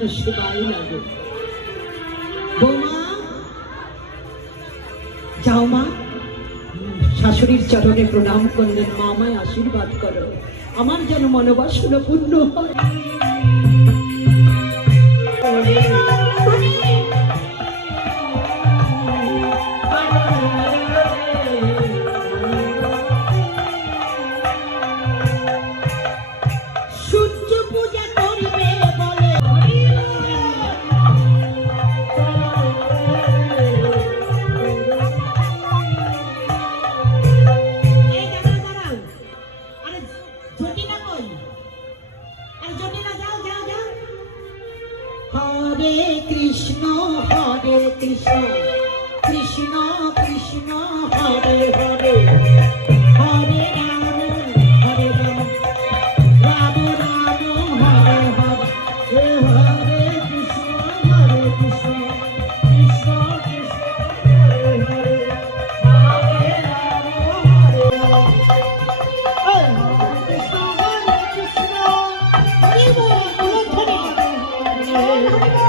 কৃষ্ণ সেবাই লাগে। বৌমা যাও মা, শাশুড়ির চরণে প্রণাম করলেন, মা আমায় আশীর্বাদ করো, আমার যেন মনোবাসনা পূর্ণ হয়। হরে কৃষ্ণ কৃষ্ণ কৃষ্ণ হরে হরে, হরে রাম রাম রাম হরে হরে, হরে কৃষ্ণ কৃষ্ণ কৃষ্ণ হরে হরে, হরে রাম হরে রাম, হরে কৃষ্ণ হরে কৃষ্ণ হরে হরে।